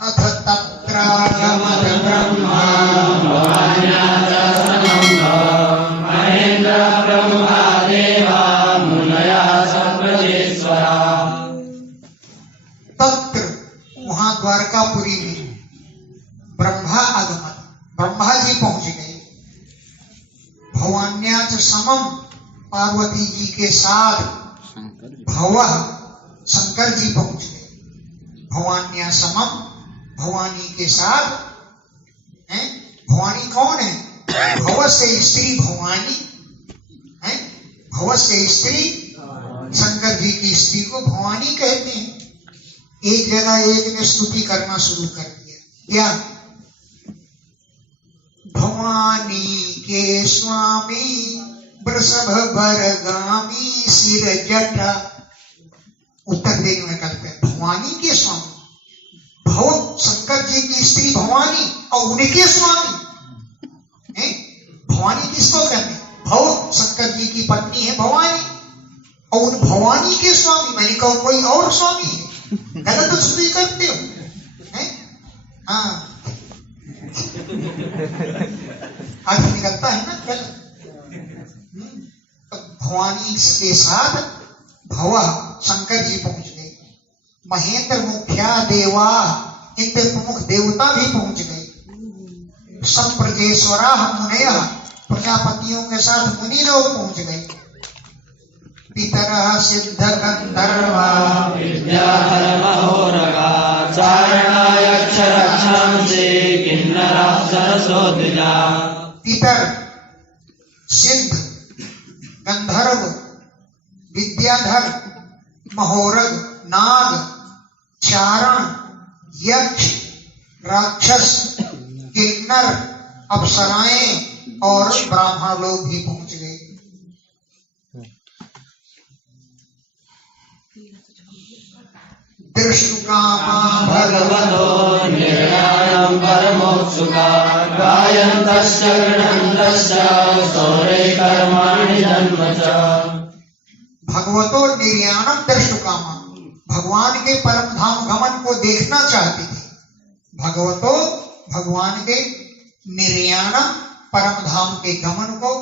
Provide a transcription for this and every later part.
अथ तत्रागमद ब्रह्मा महेन्द्र ब्रह्मा देवा मुनयः सप्रजेश्वरा। तत्र वहां द्वारकापुरी में ब्रह्मा आगमन, ब्रह्मा जी पहुंच गए। भवान्याच समम, पार्वती जी के साथ भवः, शंकर जी पहुंच गए। भवान्या समम, भवानी के साथ है। भवानी कौन है? भव से स्त्री भवानी है। भव से स्त्री, शंकर जी की स्त्री को भवानी कहते हैं। एक जगह एक ने स्तुति करना शुरू कर दिया, क्या? भवानी के स्वामी वृषभ बरगामी सिर जटा। उत्तर देने में कहते हैं भवानी के स्वामी, भव शंकर जी की स्त्री भवानी और उनके स्वामी है। भवानी किसको कहते हैं? भव शंकर जी की पत्नी है भवानी, और उन भवानी के स्वामी, मैंने कहा कोई और स्वामी है, गलत स्तुति करते हो हैं? हाँ, आज निकलता है ना गलत। तो भवानी के साथ भवा शंकर जी पहुंच गए। महेंद्र मुख्या देवा, इंद्र प्रमुख देवता भी पहुंच गए। सब प्रजेश्वरा मुनय, प्रजापतियों के साथ मुनि लोग पहुंच गए। पितरः सिद्ध गंधर्वा विद्याधर महोरगा चारणायक्ष रक्षांसे किन्नरः सरस्वतीजा। पितर, सिद्ध, गंधर्व, विद्याधर, महोरग, नाग, चारण, यक्ष, राक्षस, किन्नर, अप्सराएं और ब्राह्मण लोग भी पहुंच गए। दृष्टुकामा भगवतो निर्याणं परमोत्सुका गायन्तश्च गृह्णन्तश्च स्तोरे कर्माणि जन्म च। भगवतो निर्याणम दृष्टुकामा, भगवान के परम धाम गमन को देखना चाहते थे। भगवतो, भगवान के निर्याणम, परम धाम के गमन को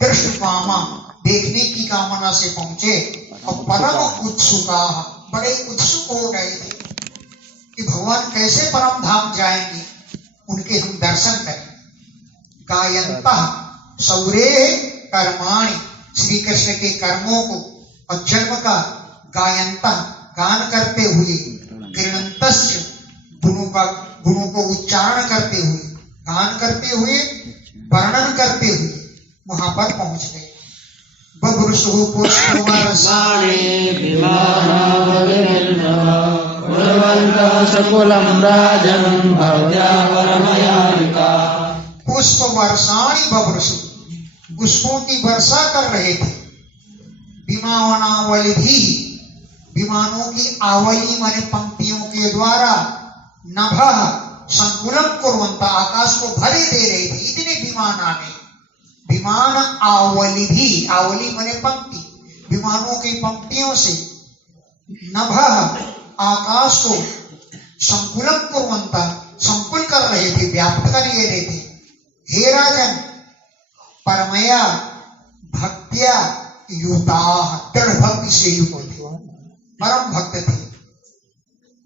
दृष्टुकामा, देखने की कामना से पहुंचे। और परम उत्सुका, बड़े उत्सुक हो गए थे कि भगवान कैसे परम धाम जाएंगे, उनके हम दर्शन करें। गायन्तः सौरे कर्माणि, श्री कृष्ण के कर्मों को और जन्म का गायन्तः, गान करते हुए, गृह्णन्तश्च, गुणों को उच्चारण करते हुए, गान करते हुए, वर्णन करते हुए वहां पर पहुंच गए। बभ्रुषु पुष्पवर्षाणि कुर्वन्तः सकुलं राजन् भव्या वरमयानिका। पुष्प वर्षाणि बभ्रुषु, पुष्पों की वर्षा कर रहे थे। विमानावली भी, विमानों की आवली माने पंक्तियों के द्वारा, नभः संकुलम कुर्वन्ता, आकाश को भरे दे रहे थे। इतने विमान आने, विमान आवली भी, आवली माने पंक्ति, विमानों की पंक्तियों से नभः आकाश को संकुलम कुर्वन्ता, संकुल कर रहे थे, व्याप्त कर रहे थे। हे राजन, परमया भक्त्या युताः, दृढ़ भक्ति से युक्त थे, परम भक्त थे।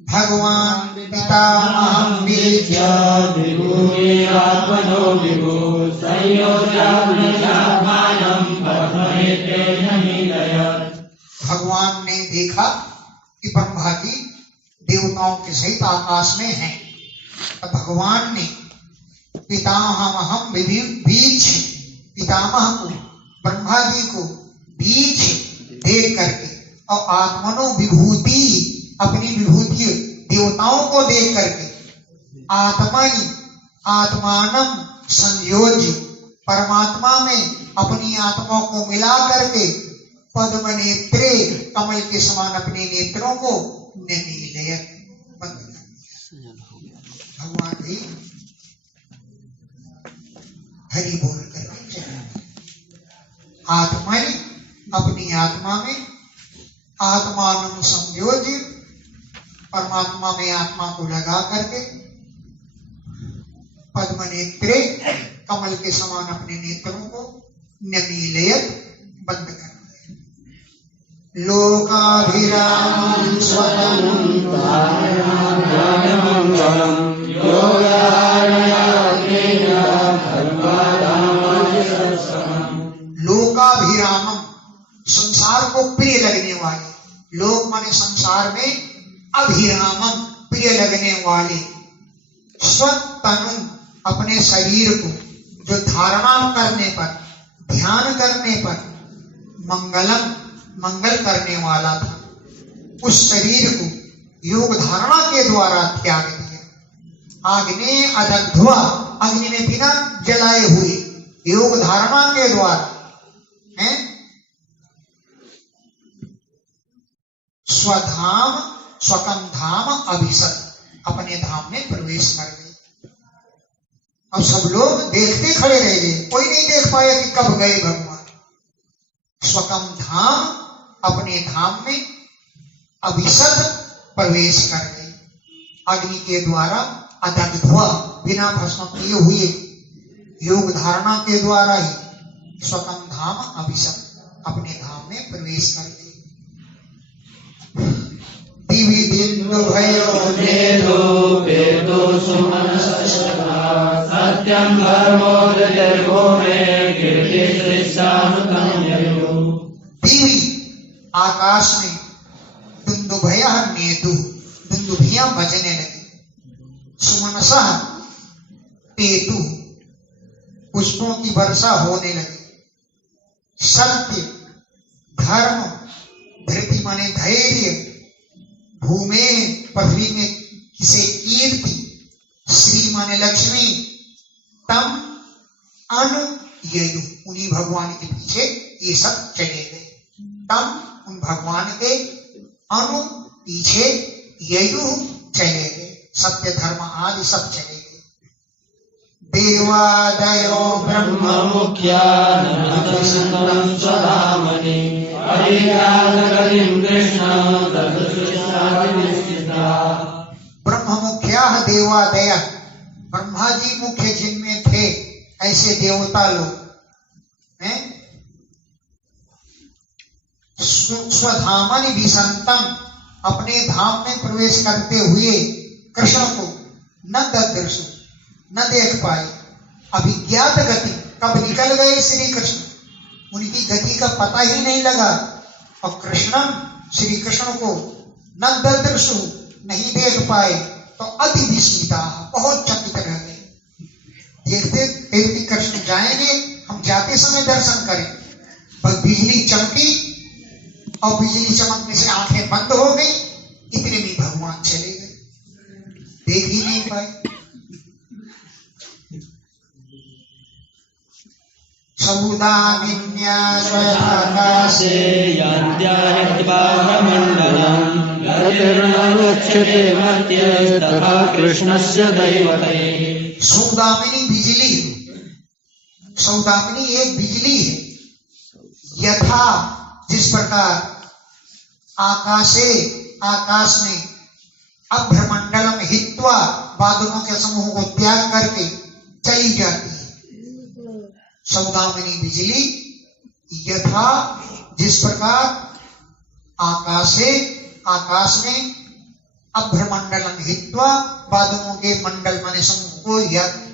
भगवान पितामहं वीक्ष्य विभूतिरात्मनो विभू संयोजात्मजात्मानं पद्मनेत्रेण मीलयत्। भगवान ने देखा कि ब्रह्मा जी देवताओं के सहित आकाश में हैं। तो भगवान ने पितामहं वीक्ष्य, पितामह को, ब्रह्मा जी को बीच देख करके, और आत्मनो विभूति, अपनी विभूति देवताओं को देख करके, आत्मनि आत्मानम संयोज्य, परमात्मा में अपनी आत्मा को मिला करके, पद्म नेत्रे, कमल के समान अपने नेत्रों को निमीलयत्, बंद कर दिया। भगवान भी हरि बोल करके चले। आत्मा, अपनी आत्मा में, आत्मानं संयोज्य, परमात्मा में आत्मा को लगा करके पद्म नेत्रे कमल के समान अपने नेत्रों को नमीलयत बंद कर दिया। लोकाभिरामं स्वतमं लोकाभिरामम, संसार को प्रिय लगने वाले, लोक माने संसार में, अभिरामम प्रिय लगने वाले, स्वतनु अपने शरीर को जो धारणा करने पर, ध्यान करने पर मंगलम मंगल करने वाला था, उस शरीर को योग धारणा के द्वारा त्याग दिया। अग्नि अदग्ध्वा, अग्नि में बिना जलाए हुए योग धारणा के द्वारा है स्वधाम स्वकम धाम अभिसत, अपने धाम में प्रवेश कर गए। अब सब लोग देखते खड़े रह गए, कोई नहीं देख पाया कि कब गए भगवान। स्वकम धाम, अपने धाम में अभिसत प्रवेश कर गए। अग्नि के द्वारा अदग्ध्वा, बिना भस्म किए हुए योग धारणा के द्वारा ही स्वकम धाम अभिसत, अपने धाम में प्रवेश कर गए। दिवि बिंदु भयो वेदो वेदो सुमनसस्तथा सत्यं धर्मो जतिर्भो मे कीर्तिश्रेष्ठानुतं ययो। दिवि आकाश में दुंदुभयः नेतु, दुंदुभियां बजने लगी। सुमनसः पेतु, पुष्पों की वर्षा होने लगी। सत्य धर्म, धृति माने धैर्य, भूमे पृथ्वी में किसे कीर्ति, श्री माने लक्ष्मी, तम अनु ययु, उन्हीं भगवान के पीछे ये सब चले गए। तम, उन भगवान के, अनु पीछे, ययु चले गए, सत्य धर्म आदि सब चले गए। देवादयो ब्रह्म मुख्या नमस्तं स्वधामनि हरियागतिं कृष्ण तदुष्टादिनिष्ठिता। ब्रह्म मुख्या देवादय, ब्रह्मा जी मुख्य जिनमें थे ऐसे देवता लोग हैं। स्वधामनि विसंतम, अपने धाम में प्रवेश करते हुए कृष्ण को न ददृशु, न देख पाए। अभिज्ञात गति, कब निकल गए श्री कृष्ण, उनकी गति का पता ही नहीं लगा। और कृष्णम, श्री कृष्ण को न ददृशु, नहीं देख पाए तो अति विस्मिता, बहुत चकित रह गए। देखते देखते कृष्ण जाएंगे, हम जाते समय दर्शन करें, पर बिजली चमकी और बिजली चमकने से आंखें बंद हो गई, इतने में भगवान चले गए, देख ही नहीं पाए। सौदामिन्या आकाशे यान्त्याहितबाह्रमण्डलं गतिर्न लक्ष्यते मध्ये तथा कृष्णस्य दैवते। सौदामिनी बिजली, सौदामिनी एक बिजली है। यथा, जिस प्रकार आकाशे, आकाश में, अभ्रमंडलम हित्वा, बादलों के समूह को त्याग करके चली जाती है। सौदामिनी बिजली यथा, जिस प्रकार आकाशे, आकाश में, अभ्रमंडलम हित्वा, बादलों के मंडल माने समूह को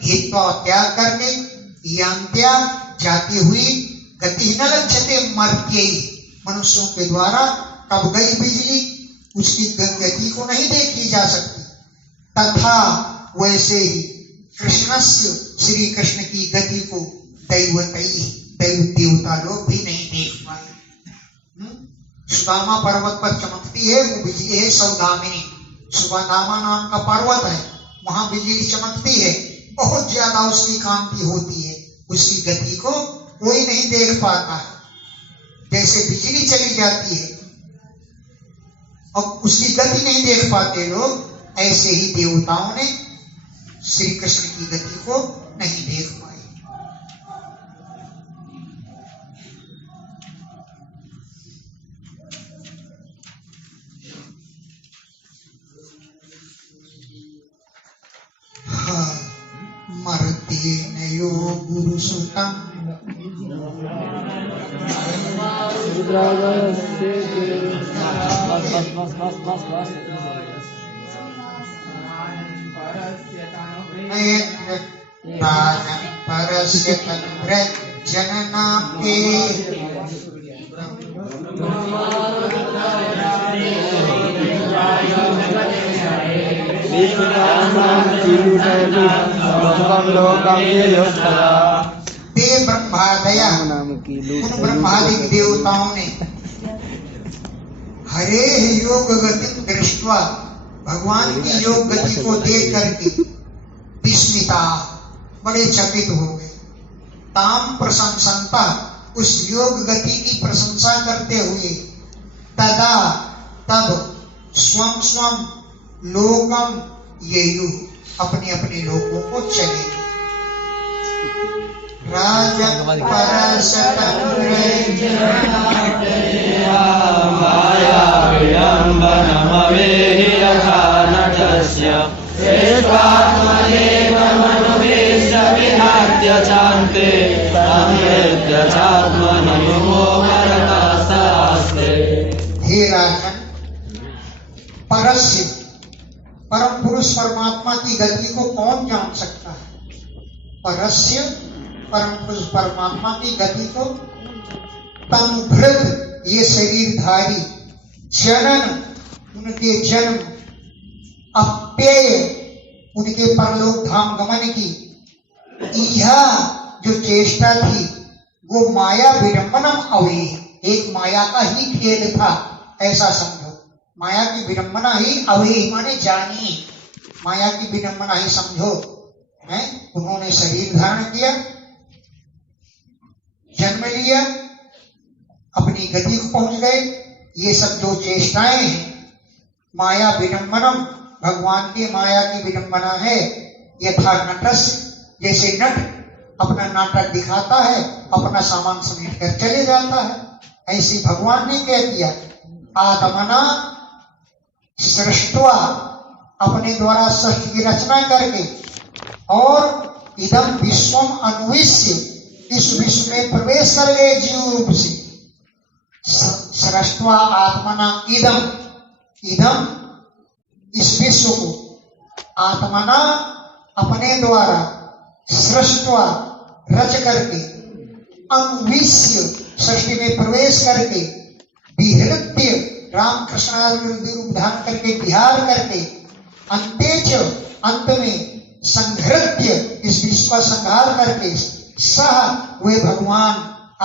हित्वा त्याग करके, यांत्या जाती हुई, गति न लक्ष्यते मर्त्यै, मनुष्यों के द्वारा कब गई बिजली, उसकी गति को नहीं देखी जा सकती। तथा वैसे ही कृष्णस्य, श्री कृष्ण की गति को दैवतई, दैव देवता लोग भी नहीं देख पाए। सुदामा पर्वत पर चमकती है वो बिजली है सौदामिनी। सुदामा नाम का पर्वत है, वहां बिजली चमकती है, बहुत ज्यादा उसकी कांति होती है, उसकी गति को कोई नहीं देख पाता है। जैसे बिजली चली जाती है और उसकी गति नहीं देख पाते लोग, ऐसे ही देवताओं ने श्री कृष्ण की गति को नहीं देख पाए। मर्तेन यो गुरुसुतं राजन् परस्य तद्व्रजननाप्ते ते ब्रह्मादया उन ब्रह्मादि देवताओं ने हरे योग गति दृष्टवा भगवान की योग गति को देख करके विस्मिता बड़े चकित हो गए। ताम प्रशंसनता उस योग गति की प्रशंसा करते हुए तदा तब स्वम स्वम लोकम येयु अपने अपने लोकों को चले गए। राजन माया विडम्बनमवेहि यथा नटस्य एकात्मनेकमनुवेश्य विहात्य चान्ते संवेद्य चात्मनिमोहरकास्ते। हे राजन, परस्य परम पुरुष परमात्मा की गति को कौन जान सकता है? परस्य परम पुरुष परमात्मा की गति को तनुभृत ये शरीरधारी जनन उनके जन्म अप्यय उनके परलोक धाम गमन की यह जो चेष्टा थी वो माया विडंबनम अवि एक माया का ही खेल था, ऐसा समझो। माया की विडंबना ही अवि माने जानिए, माया की विडंबना ही समझो। है उन्होंने शरीर धारण किया, जन्म लिया, अपनी गति को पहुंच गए। ये सब जो चेष्टाएं हैं माया विडंबनम, भगवान की माया की विडंबना है। यथा नटस, जैसे नट अपना नाटक दिखाता है, अपना सामान समेट कर चले जाता है, ऐसे भगवान ने क्या किया? आत्मना सृष्टवा, अपने द्वारा सृष्टि की रचना करके और इदम विश्वम अन्विष्य, इस विश्व में प्रवेश कर गए जीव रूप से। सृष्टवा आत्मना इदम, इदम इस विश्व को आत्मना अपने द्वारा सृष्टवा रच करके, अन्विष्य सृष्टि में प्रवेश करके, विहृत्य रामकृष्ण आदि रूप धारण करके विहार करके, अंतेच अंत में संघृत्य इस विश्व का संहार करके सह वे भगवान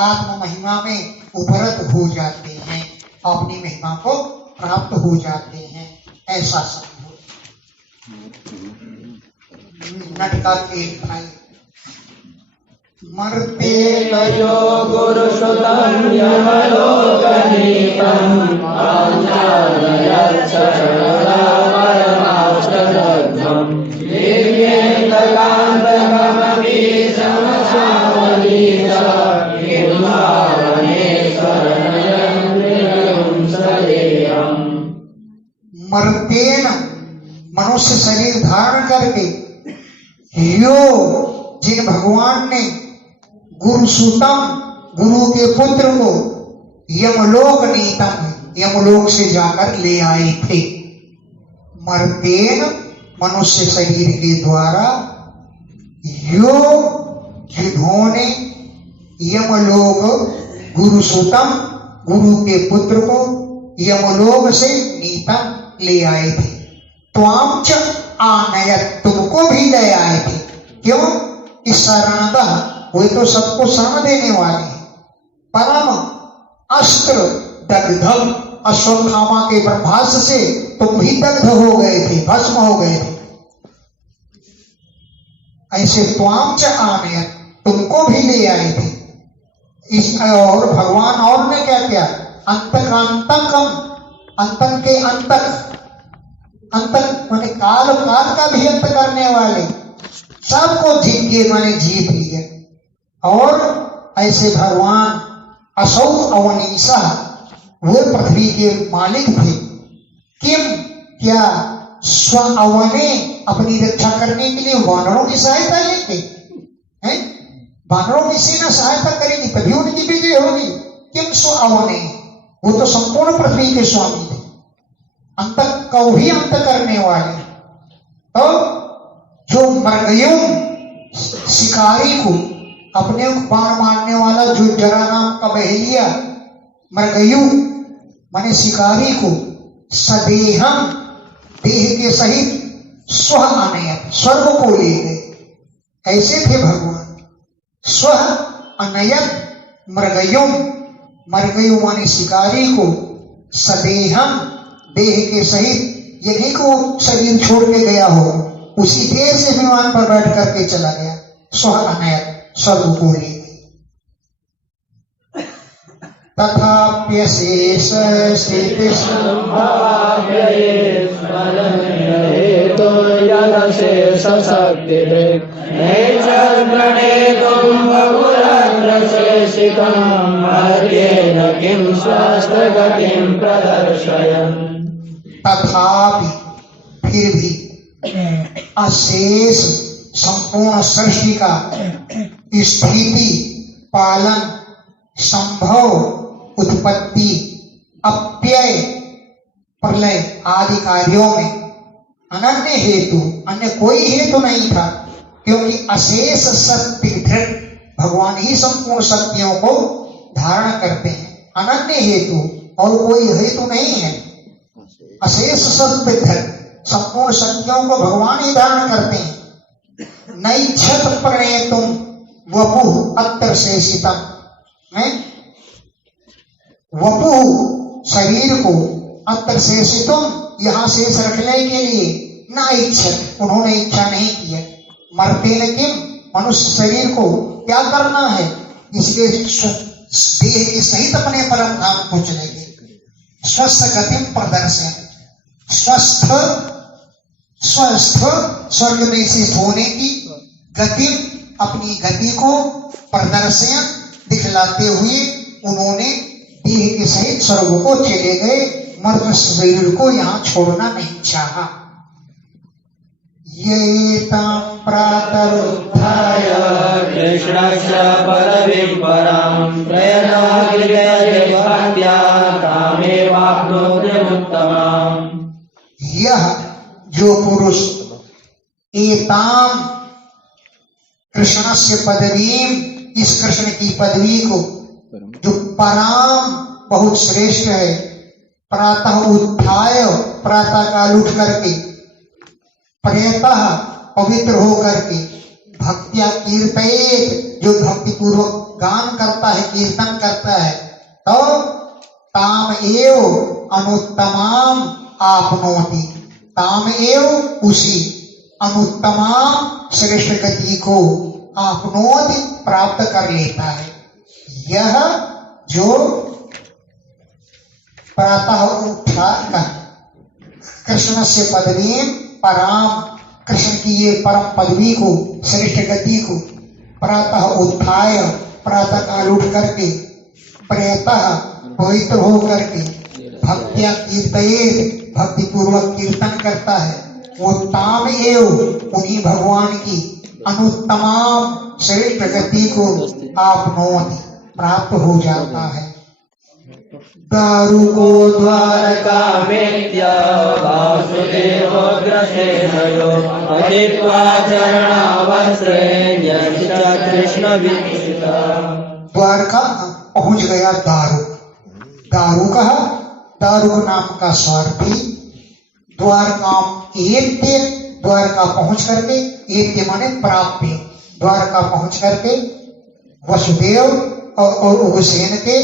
आत्म महिमा में उपरत हो जाते हैं, अपनी महिमा को प्राप्त हो जाते हैं, ऐसा समझो। नट का खेल भाई मरते यो गुरुसुतं यमलोकनीतं पाञ्चालयच्छरणपरमाष्टदग्धं दिव्येन्दकान्तकमपि समसावनीत मर्तेन मनुष्य शरीर धारण करके यो जिन भगवान ने गुरुसुतम गुरु के पुत्र को यमलोक नीतम यमलोक से जाकर ले आए थे। मर्तेन मनुष्य शरीर के द्वारा यो जिन्होंने यमलोक गुरुसुतम गुरु के पुत्र को यमलोक से नीतम ले आए थे। त्वाम च आनयत, तुमको भी ले आए थे। क्यों? इस शरणदा, वे तो सबको शरण देने वाले हैं। परम अस्त्र दग्धम, अश्वत्थामा के ब्रह्मास्त्र से तुम भी दग्ध हो गए थे, भस्म हो गए थे। ऐसे त्वाम च आनयत, तुमको भी ले आए थे। इस और भगवान और ने क्या किया? अंतकांतकम, अंतन के अंतक, अंतक माने काल काल का भी अंत करने वाले, सबको जीत के माने जीत लिया। और ऐसे भगवान असौ अवनीसा, वो पृथ्वी के मालिक थे। किम क्या स्व अवने अपनी रक्षा करने के लिए वानरों की सहायता लेंगे हैं? वानरों की सेना सहायता करेगी तभी उनकी विजय होगी। किम स्व अवने, वो तो संपूर्ण पृथ्वी के स्वामी थे, अंत को भी अंत करने वाले। तो जो मृगयुम शिकारी को, अपने बाण मारने वाला जो जरा नाम का बहेलिया मृगयु माने शिकारी को, सदेहम देह के सहित स्व अनयत स्वर्ग को ले गए। ऐसे थे भगवान। स्व अनयत मृगयुम, मृगयु माने शिकारी को, सदेहम देह के सहित, यही को शरीर छोड़ के गया हो, उसी देह से विमान पर बैठ करके चला गया। स्व अनयत स्वर्ग को ले गए। तथाप्यशेष स्थिति हेतु जनशेष शक्ति प्रणेतुं बहुरात्र शेषिकम् मर्त्येन किं स्वास्थ्य गतिं प्रदर्शयन्। तथापि फिर भी अशेष संपूर्ण सृष्टि का स्थिति, पालन, संभव, उत्पत्ति, अप्यय, प्रलय आदि कार्यों में अनन्य हेतु, अन्य कोई हेतु नहीं था, क्योंकि अशेष सत्य धृत भगवान ही संपूर्ण शक्तियों को धारण करते हैं। अनन्य हेतु और कोई हेतु नहीं है। अशेष सत्य धृत संपूर्ण शक्तियों को भगवान ही धारण करते हैं। नैच्छत प्रणेतुम वपुः अत्र शेषितम्, वपुः शरीर को, अत्र शेषितुम यहाँ शेष रखने के लिए, न इच्छत उन्होंने इच्छा नहीं किया। मरते न किम, मनुष्य शरीर को क्या करना है, इसलिए देह के सहित अपने परम धाम को चले गए। स्वस्थ गति प्रदर्शन, स्वस्थ स्वर्ग में स्थित होने की गति, अपनी गति को प्रदर्शन दिखलाते हुए उन्होंने देह के सहित स्वर्ग को चले गए। मर्द शरीर को यहाँ छोड़ना नहीं चाहा। ये ताम प्रातरुत्थाय कृष्णस्य पदवीं परां प्रयणागिर्यज्ञात्या तामेवाप्नोत्यमुत्तमाम्। यह जो पुरुष एताम कृष्णस्य पदवीं, इस कृष्ण की पदवी को, जो पराम बहुत श्रेष्ठ है, प्रातः उत्थाय प्रातः काल उठ करके, प्रयतः पवित्र हो करके, भक्त्या कीर्तयेत जो भक्ति पूर्वक गान करता है, कीर्तन करता है, तो ताम एव अनुत्तमाम आपनोति, ताम एव उसी अनुत्तमाम श्रेष्ठ गति को आपनोति प्राप्त कर लेता है। यह जो प्रातः उठा कृष्ण से पदवी पराम, कृष्ण की ये परम पदवी को, श्रेष्ठ गति को, प्रातः उत्थाय प्रातः काल उठ करके, प्रयतः पवित्र हो करके, भक्त्या कीर्तयेत भक्ति पूर्वक कीर्तन करता है, वो ताम एव उन्हीं भगवान की अनुत्तमाम श्रेष्ठ गति को आपनोति प्राप्त हो जाता है। दारुको द्वारकामेत्य वासुदेवोग्रसेनयो अजित्वा चरणावस्त्रे कृष्ण विकसिता। द्वारका पहुंच गया दारुक। दारुक दारुक नाम का स्वार्थी द्वारका एत्य, द्वारका पहुंच करके, एत्य माने प्राप्य, द्वारका पहुंच करके वसुदेव और उग्रसेन के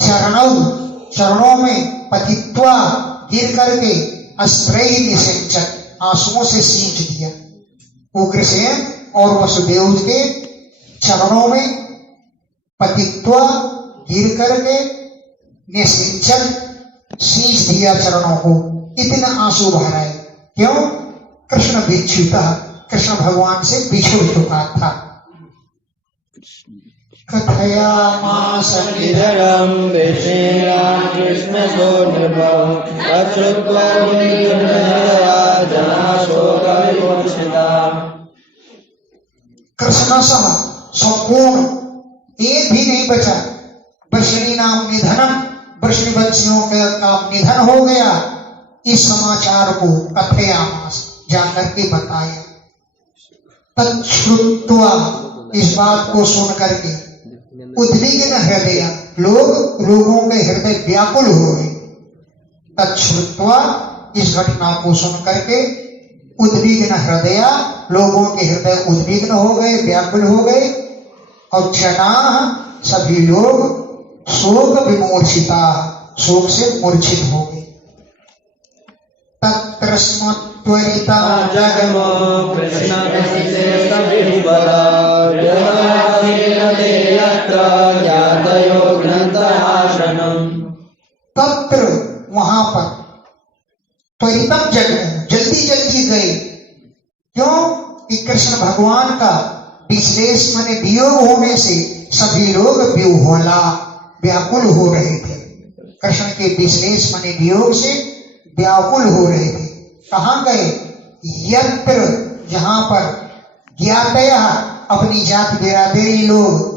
चरणों में पतित्वा गिर करके अस्त्रैः निषिंचत आंसुओं से सींच दिया। उग्रसेन और वसुदेव के चरणों में पतित्वा गिर करके निषिंचत सींच दिया चरणों को। इतना आंसू बह रहे, क्यों? कृष्ण विच्युता, कृष्ण भगवान से बिछुड़ चुका था। कथयामास इदरं विष्णुराम कृष्ण सोनभव अश्रुत्वा दुर्जया जना शोकविमोचिता। कृष्ण सह संपूर्ण एक भी नहीं बचा। वृषणी नाम निधनम, वृषणी बच्चियों का निधन हो गया। इस समाचार को कथयामास जाकर के बताया। तच्छ्रुत्वा इस बात को सुन करके उद्विग्न हृदय लोगों के हृदय व्याकुल हो गए। तच्छ्रुत्वा इस घटना को सुन करके उद्विग्न हृदय लोगों के हृदय उद्विग्न हो गए, व्याकुल हो गए। और जना सभी लोग शोक विमूर्छिता, शोक से मूर्छित हो गए। तत्र स्म त्वरिता जगमो कृष्ण सविवरा ज्ञातयो ग्रंथाशनम। तत्र वहां पर त्वरितम जगमो जल्दी जल्दी गए। क्यों कि कृष्ण भगवान का विश्लेष माने वियोग होने से सभी लोग विह्वला व्याकुल हो रहे थे। कृष्ण के विश्लेष माने वियोग से व्याकुल हो रहे थे। कहाँ गए? यत्र जहां पर ज्ञातया अपनी जाति बिरादरी लोग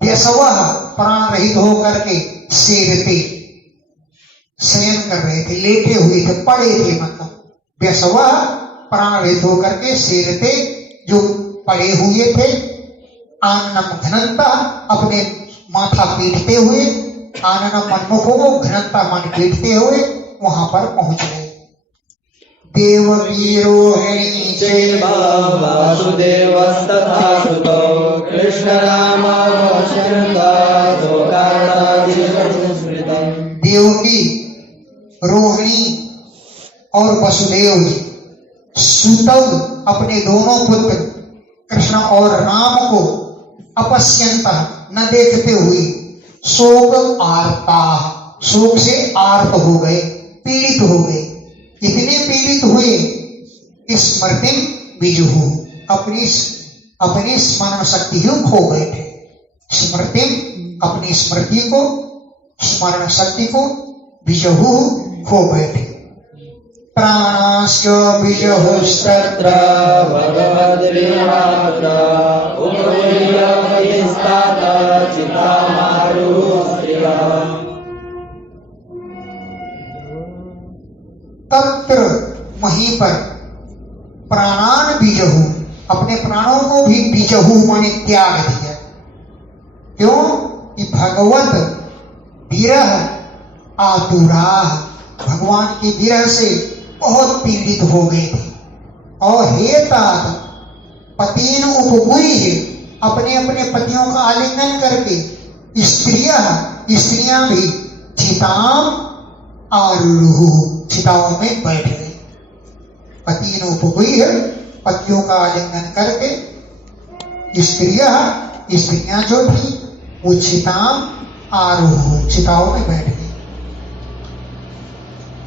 व्यसवः प्राण रहित होकर के सेरते शयन कर रहे थे, लेटे हुए थे, पड़े थे। मतलब व्यसवः प्राण रहित होकर के सेरते जो पड़े हुए थे। आननम घनंता अपने माथा पीटते हुए, आननम मनमुखो घनंता मन पीटते हुए वहां पर पहुंच गए। देवकी रोहिणी चैव वासुदेवस्तथा सुतो कृष्ण राम देवकी, रोहिणी और वसुदेव जी सुतौ अपने दोनों पुत्र कृष्ण और राम को अपश्यंता न देखते हुए शोक आर्ता, शोक से आर्त हो गए, पीड़ित हो गए। इतने पीड़ित हुए स्मृति विजुहु, अपनी स्मरण शक्ति ही खो गए थे। स्मृति अपनी स्मृति को, स्मरण शक्ति को विजुहु खो गए थे। प्राणाश्च विजुहुस्तत्र भगवद्विहात्रा उपवीयस्ताता चितामारुस्त्रिया। तत्र वहीं पर प्राणान बीजहु, अपने प्राणों को भी बीजहु माने त्याग दिया। क्यों कि भगवत विरह आतुरा, भगवान के विरह से बहुत पीड़ित हो गए थे। और हे तात पतिन उपगुह्य, अपने अपने पतियों का आलिंगन करके स्त्रियां भी चिताम आरूढ़, चिताओं में बैठ गए। पतिन उपगुह्य, पतियों का आलिंगन करके स्त्रियां जो थी वो चिताम आरूढ़, चिताओं में बैठ गई।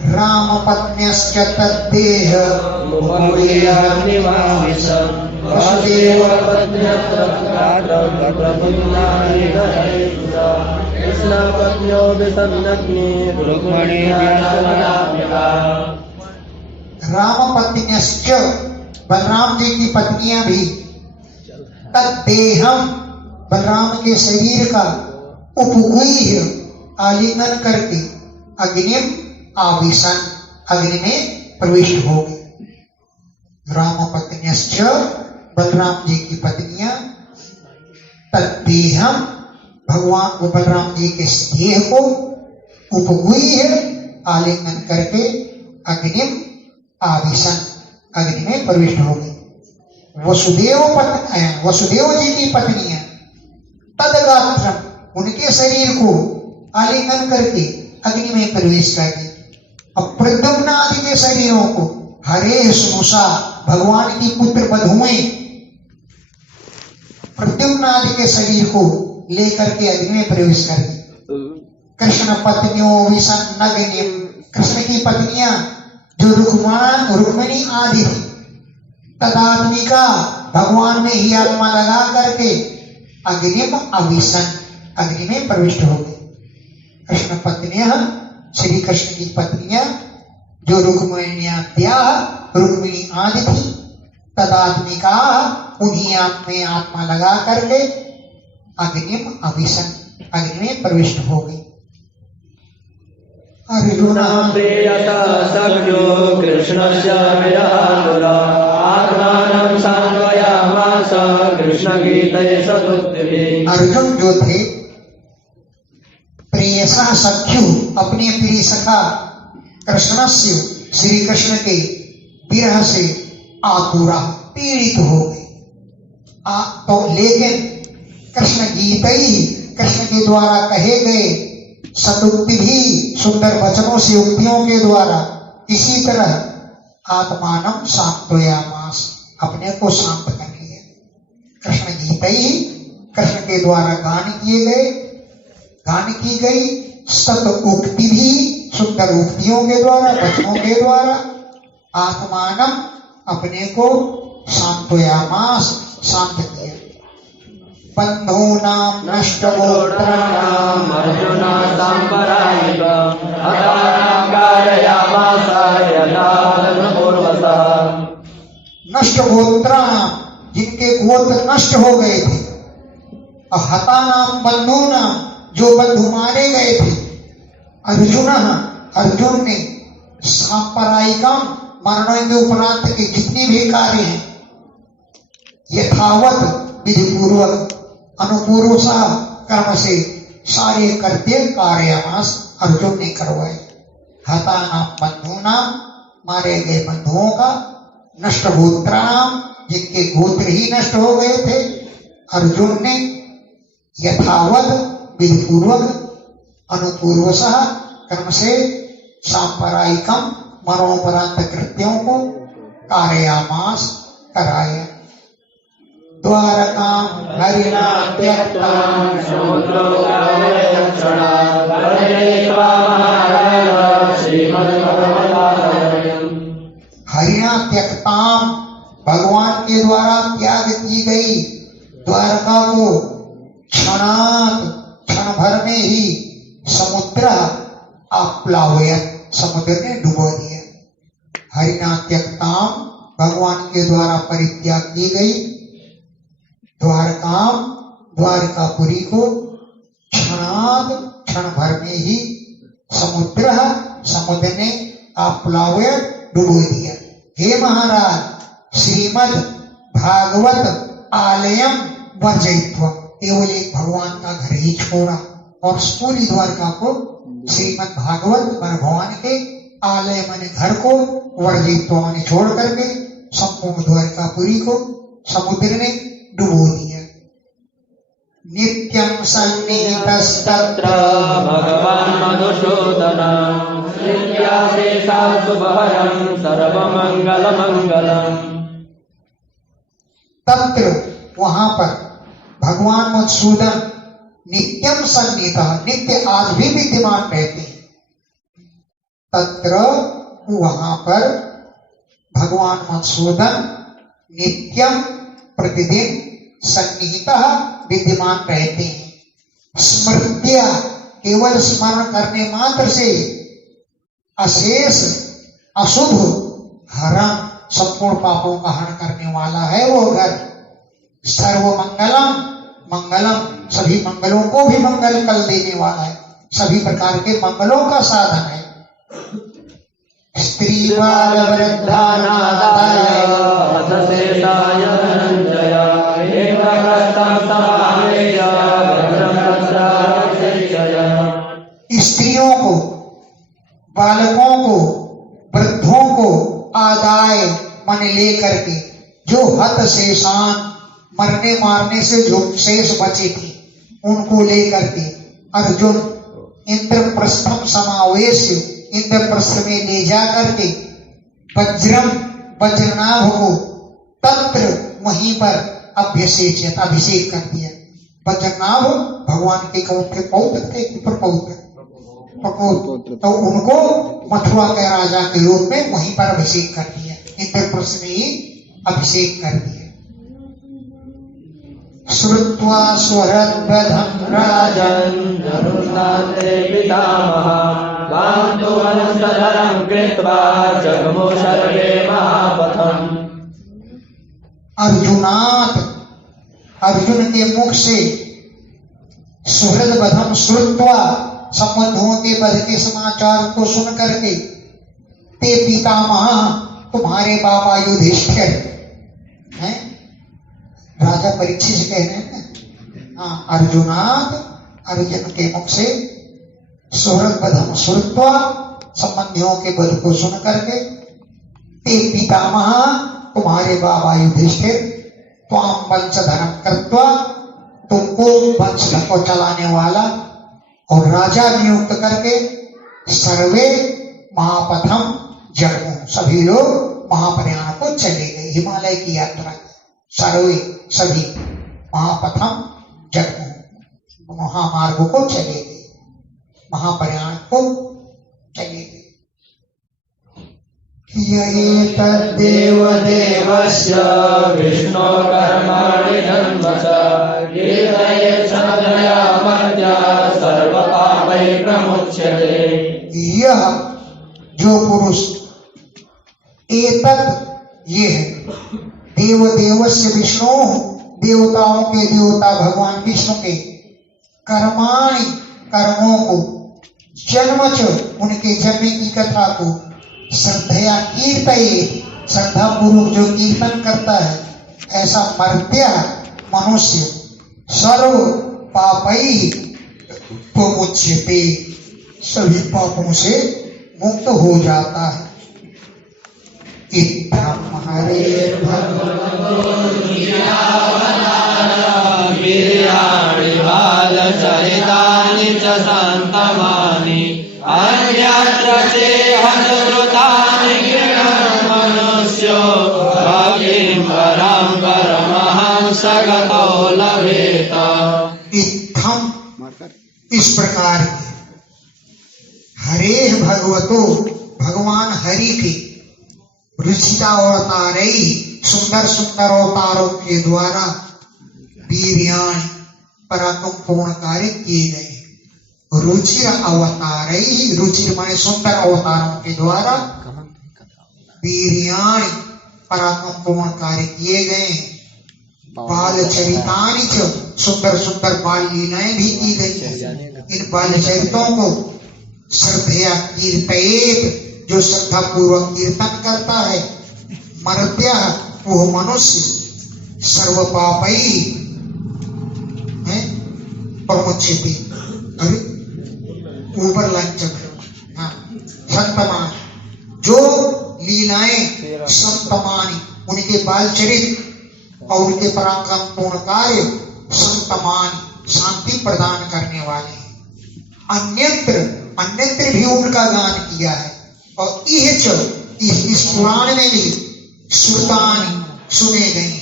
राम पत्न्यश्च तद्देह वसुदेव कृष्ण पत्न्यो विसन्नग्नि रुक्मिणी। राम पत्न्यश्च, बलराम जी की पत्नियां भी, तद्देहम बलराम के शरीर का, उपगुह्य आलिंगन करके, अग्निम आविशन, अग्नि में प्रविष्ट हो गए। राम पत्न्यश्च, बलराम जी की पत्नियां, तद्देहम भगवान को बलराम जी के देह को उपगुह्य आलिंगन करके अग्निम आविशन, अग्नि में प्रविष्ट हो गई। वसुदेव जी की पत्नियां तदगात्रम, उनके शरीर को आलिंगन करके अग्नि में प्रवेश कर गई। अब प्रद्युम्न आदि के शरीरों को हरे सुनुषा, भगवान की पुत्र बधुएं प्रद्युम्न आदि के शरीर को लेकर के अग्नि में प्रवेश कर गई। कृष्ण पत्नियों विसन्नग्निम, कृष्ण की पत्नियां जो रुक्मिणी आदि थी, तदात्मिका भगवान में ही आत्मा लगा करके अग्निम अविसन, अग्नि में प्रविष्ट हो गए। कृष्ण पत्नियां, श्री कृष्ण की पत्नियां जो रुक्मिण्याद्या रुक्मिणी आदि थी, तदात्मिका उन्हीं में आत्मा लगा करके अग्निम अभिसन, अग्नि में प्रविष्ट हो गई। अर्जुन प्रियता सख्यो कृष्णस्य विरहातुरा आत्मानं सान्त्वयामास कृष्णगीतये सदुक्तिभिः। अर्जुन जो थे प्रियसा सख्यु, अपने प्रिय सखा कृष्णस्य, श्री कृष्ण के विरह से आतुरा, पीड़ित हो गए। तो लेकिन कृष्ण गीत ही, कृष्ण के द्वारा कहे गए सदुक्ति भी, सुंदर वचनों से, युक्तियों के द्वारा इसी तरह आत्मानम सांत्वयामास, अपने को शांत कर लिया। कृष्ण गीत ही, कृष्ण के द्वारा गान किए गए, गान की गई सत उक्ति भी, सुंदर उक्तियों के द्वारा, वचनों के द्वारा आत्मानम, अपने को सांत्वयामास, शांत किया। बंधूनां नष्टगोत्राणां अर्जुना सांपरायिकं हतानां कारयामास यथा पूर्वतः। नष्ट गोत्राणां, जिनके गोत्र नष्ट हो गए थे, और हतानां बंधूनां, जो बंधु मारे गए थे। अर्जुन, अर्जुन ने सांपरायिकम, मरणों के उपरांत के जितने भी कार्य हैं यथावत विधि पूर्वक अनुपूर्व सा कर्म से सारे कर्तव्य कार्यामास अर्जुन ने करवाए। हतानाम बंधूनाम, मारे गए बंधुओं का, नष्ट गोत्राणाम, जिनके गोत्र ही नष्ट हो गए थे, अर्जुन ने यथावत विधि पूर्वक अनुपूर्व सा कर्म से सांपरायिकम, मरणोपरांत कृत्यों को कार्यामास कराया। द्वारकां हरिणा त्यक्तां हरिणा त्यक्तां, भगवान के द्वारा त्याग की गई द्वारका को क्षण भर में ही समुद्र आप्लावयत्, समुद्र ने डुबो दिया। हरिणा त्यक्तां, भगवान के द्वारा परित्याग की गई द्वारकां, द्वारकापुरी को क्षण भर में ही समुद्र ने आप्लावयत्, डुबो दिया। हे महाराज, श्रीमद् भागवत आलयम वर्जयित्वा, केवल एक भगवान का घर ही छोड़ा और पूरी द्वारका को श्रीमद् भागवत भगवान के आलय माने घर को वर्जयित्वा माने छोड़ करके संपूर्ण द्वारकापुरी को समुद्र ने डुबो दिया। नित्यं सन्निहितस्तत्र भगवान् मधुसूदनः नित्याशेषा शुभहरं सर्वमंगलमंगलम्। तत्र, वहां पर भगवान मधुसूदन नित्यम सन्निहितः, नित्य आज भी विद्यमान रहते हैं। तत्र, वहां पर भगवान मधुसूदन नित्यम, प्रतिदिन, सन्निहितः, विद्यमान रहते हैं। स्मृत्या, केवल स्मरण करने मात्र से, अशेष अशुभ हरण, संपूर्ण पापों का हरण करने वाला है वो घर। सर्वमंगलम, मंगलम, सभी मंगलों को भी मंगल कल देने वाला है, सभी प्रकार के मंगलों का साधन है। स्त्री बाल वृद्धानादाय हतशेषाय धनञ्जय एकप्रस्थं समावेश भद्रं रक्षारक्षय। स्त्रियों को, बालकों को, वृद्धों को आदाय मन लेकर के, जो हत शेषान, मरने मारने से जो शेष बचे थे उनको लेकर के अर्जुन इंद्रप्रस्थम समावेश, इंद्रप्रस्थ में ले जा करके वज्रम, वज्रनाभ को तत्र, वहीं पर अभ्यसेचित, अभिषेक कर दिया। वज्रनाभ भगवान के कौन थे? पौत्र थे, प्रपौत्र, तो उनको मथुरा के राजा के रूप में वहीं पर अभिषेक कर दिया, इंद्रप्रस्थ में ही अभिषेक कर दिया। श्रुत्वा सुहृद्वधं राजन् जरुन्नाथे पितामहः कान्तुवनस्तधरं कृत्वा जगमो सर्वे महापथम्। अर्जुन के मुख से सुहृद वधम श्रुत्वा, संबंधों के वध के समाचार को सुन करके, ते पितामह, तुम्हारे बाबा युधिष्ठिर हैं, राजा परीक्षित से कह रहे हैं ना। हाँ, अर्जुन के मुख से सुहृद वधम श्रुत्वा, संबंधियों के वध को सुन करके, ते पितामह, तुम्हारे बाबा युधिष्ठिर, त्वाम वंशधरम कृत्वा, तुमको वंशधर को चलाने वाला और राजा नियुक्त करके, सर्वे महापथम जगमु, सभी लोग महाप्रयाण को चले गए, हिमालय की यात्रा। सर्वे सभी महापथम जगमु, महामार्ग को चले गए, महाप्रयाण को चले गए। देव देवस्य विष्णु कर्माणि जन्म सर्वपापै प्रमुच्यते। यह जो पुरुष, एतत् ये है, देव देवस्य विष्णु, देवताओं के देवता भगवान विष्णु के, कर्माणि कर्मों को, जन्मच उनके जन्म की कथा को, श्रद्धया कीर्तये, श्रद्धा पूर्वक जो कीर्तन करता है, ऐसा मर्त्य मनुष्य सर्व पापई प्रमुच्यते, सभी पापों से मुक्त हो जाता है। इत्थं वीर्याणि बालचरितानि च सन्तमानि अन्यत्र चेहदृतानि गृह्णाति मनुष्यो भक्तिं परां परमहंसगतो लभेत। इत्थं, इस प्रकार हरे भगवतो, भगवान हरि के रुचिता अवतारई, सुंदर सुंदर अवतारों के द्वारा वीर्याणि पराक्रम पूर्ण कार्य किए गए। रुचिर अवतारई, रुचिर माने सुंदर अवतारों के द्वारा वीर्याणि पराक्रम पूर्ण कार्य किए गए। बाल चरितानि च, सुंदर सुंदर बाल लीलाएं भी की गई। इन बाल चरितों को श्रद्धया कीर्तयेत, जो श्रद्धा पूर्वक कीर्तन करता है, मर्त्य, वो मनुष्य, सर्व पापई है प्रमुच्यते। अरे ऊपर लंचक, हाँ, संतमान, जो लीलाएं संतमानी, उनके बाल चरित और उनके पराक्रम पूर्ण कार्य संतमानी, शांति प्रदान करने वाले। अन्यत्र भी उनका गान किया है, और इस पुराण में भी श्रुतानि सुने गए।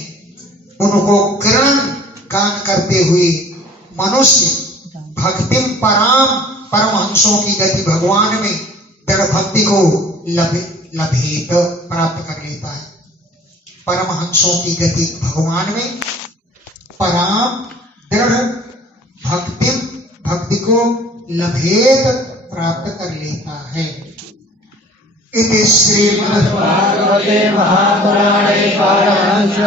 उनको करण गान करते हुए मनुष्य भक्तिम पराम, परमहंसों की गति भगवान में दृढ़ भक्ति को लभेत, प्राप्त कर लेता है। परमहंसों की गति भगवान में पराम दृढ़ भक्तिम, भक्ति को लभेत, प्राप्त कर लेता है। इति श्रीमद्भागवते महापुराणे पारमहंस